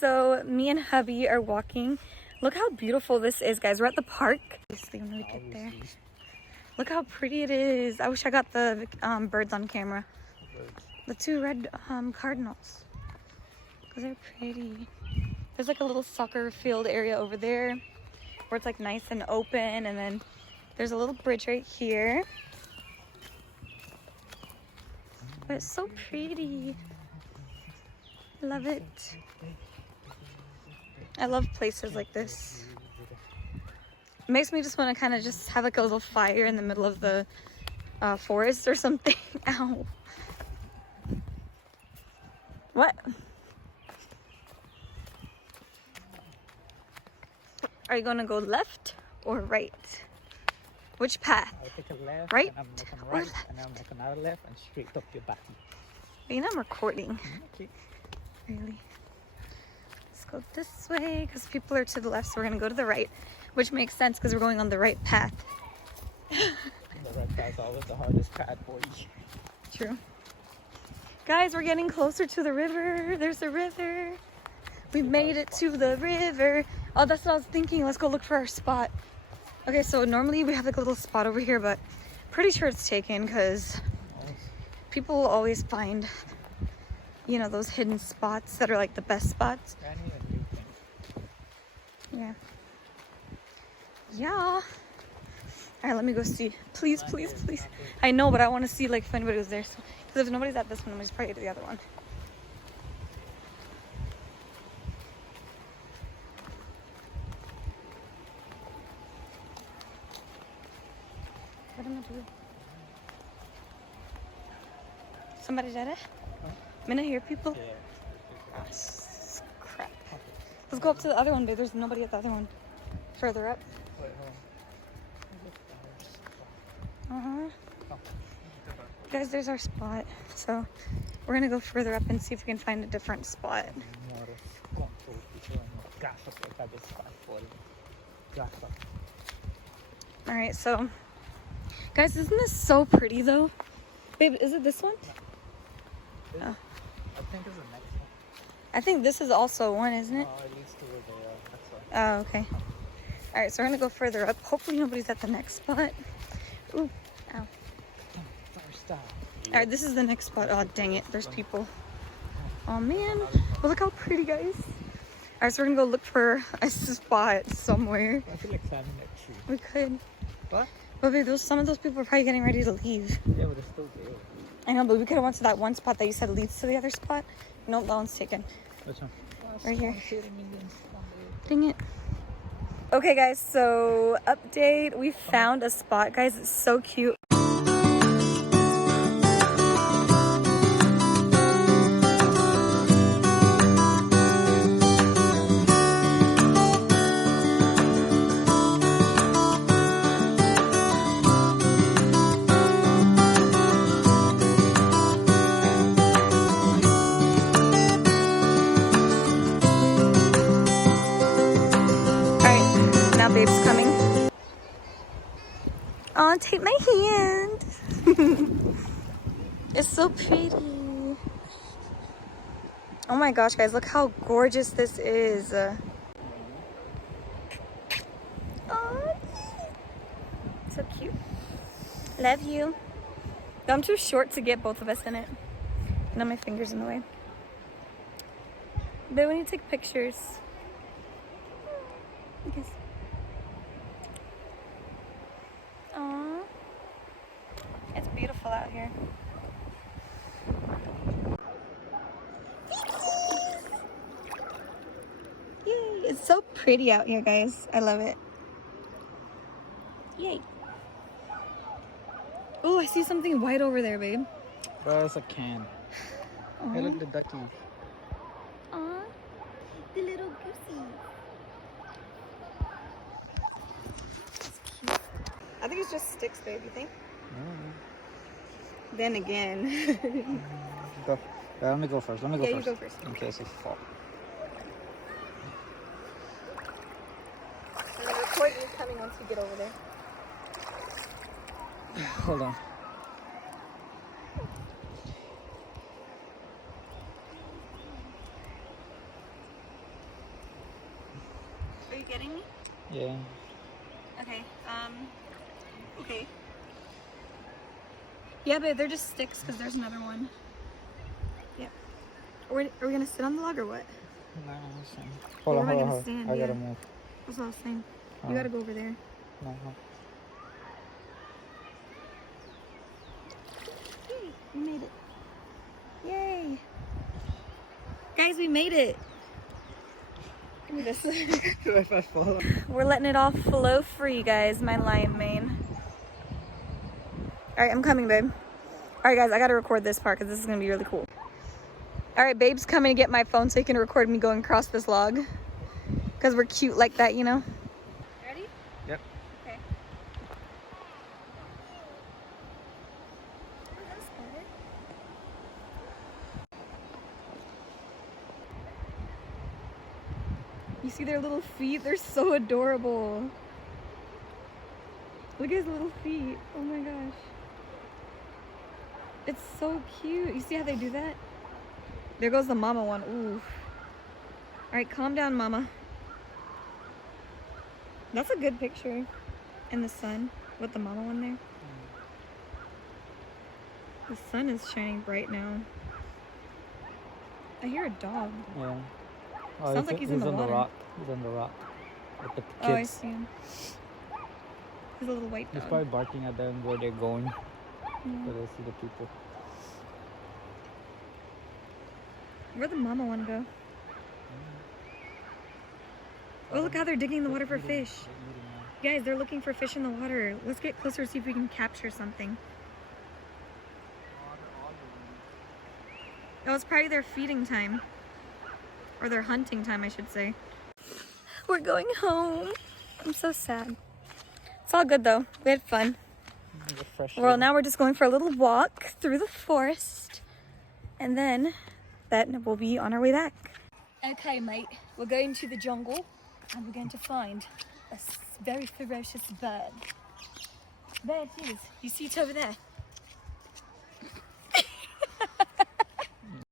so me and hubby are walking. Look how beautiful this is, guys. We're at the park. When we get there. Look how pretty it is. I wish I got the birds on camera. The two red cardinals. Because they're pretty. There's like a little soccer field area over there where it's like nice and open. And then there's a little bridge right here. But it's so pretty. Love it. I love places like this. It makes me just want to kind of just have like a little fire in the middle of the forest or something. Ow. What? Are you going to go left or right? Which path? I take a left, right? And I'm looking right, and I'm looking another left, and straight up your back. Wait, I'm recording. Okay. Really? Let's go this way because people are to the left, so we're going to go to the right, which makes sense because we're going on the right path. The right path's always the hardest path for you. True. Guys, we're getting closer to the river. There's a river. We made it to the river. Oh, that's what I was thinking. Let's go look for our spot. Okay, so normally we have like a little spot over here, but pretty sure it's taken because people will always find, you know, those hidden spots that are like the best spots. Yeah. Yeah. All right, let me go see. Please, please, please. I know, but I want to see like if anybody was there. So, because if nobody's at this one, I'm just probably to the other one. What am I doing? Somebody did it? I'm gonna hear people. Yeah. Crap. Let's go up to the other one, babe. There's nobody at the other one. Further up. Guys, there's our spot. So we're gonna go further up and see if we can find a different spot. Alright, so guys, isn't this so pretty though? Babe, is it this one? Oh. I think it's the next one. I think this is also one, isn't it? It leads to where they are. Oh, okay. Alright, so we're gonna go further up. Hopefully nobody's at the next spot. Ooh, ow. Alright, this is the next spot. Oh, dang it. There's people. Oh, man. Well, look how pretty, guys. Alright, so we're gonna go look for a spot somewhere. I feel like climbing that tree. We could. What? But babe, some of those people are probably getting ready to leave. Yeah, but it's still there. I know, but we could have went to that one spot that you said leads to the other spot. Nope, that one's taken. Which one? Right here. Dang it. Okay, guys, so update. We found a spot, guys. It's so cute. Babe's coming. Oh, take my hand. It's so pretty. Oh my gosh, guys, look how gorgeous this is. Oh, so cute. Love you. I'm too short to get both of us in it. Now my finger's in the way. But when you take pictures, I guess. Aww. It's beautiful out here. Yay! It's so pretty out here, guys. I love it. Yay. Oh, I see something white over there, babe. Bro, it's a can. Hey, look at the ducky. Aw, the little goosey. I think it's just sticks, babe. You think? Then again. Go. Let me go first. Let me go Yeah, first. you go first. In case I fall. And the recording is coming once we get over there. Hold on. Yeah. Okay, okay. Yeah, but they're just sticks because there's another one. Yeah. Are we gonna sit on the log or what? No, hold on, hold on. Stand? I Yeah. gotta move. That's what I was saying. You gotta go over there. No. Yay, we made it. Yay. Guys, we made it. Look at this. If I fall. We're letting it all flow free, guys. My lion mane. All right, I'm coming, babe. All right, guys, I gotta record this part because this is gonna be really cool. All right, babe's coming to get my phone so he can record me going across this log. Because we're cute like that, you know? Ready? Yep. Okay. You see their little feet? They're so adorable. Look at his little feet. Oh my gosh. It's so cute. You see how they do that? There goes the mama one. Ooh. All right, calm down, mama. That's a good picture in the sun with the mama one there. The sun is shining bright now. I hear a dog. Yeah. Sounds like he's in the water. rock. He's on the rock. With the kids. Oh, I see him. He's a little white He's dog. probably barking at them where they're going. Yeah. So they see the people. Where'd the mama one go? Oh, look how they're digging in the water for fish. Guys, they're looking for fish in the water. Let's get closer, see if we can capture something. Oh, it's probably their feeding time. Or their hunting time, I should say. We're going home. I'm so sad. It's all good though. We had fun. Well, now we're just going for a little walk through the forest. And then we'll be on our way back. Okay, mate. We're going to the jungle. And we're going to find a very ferocious bird. There it is. You see it over there?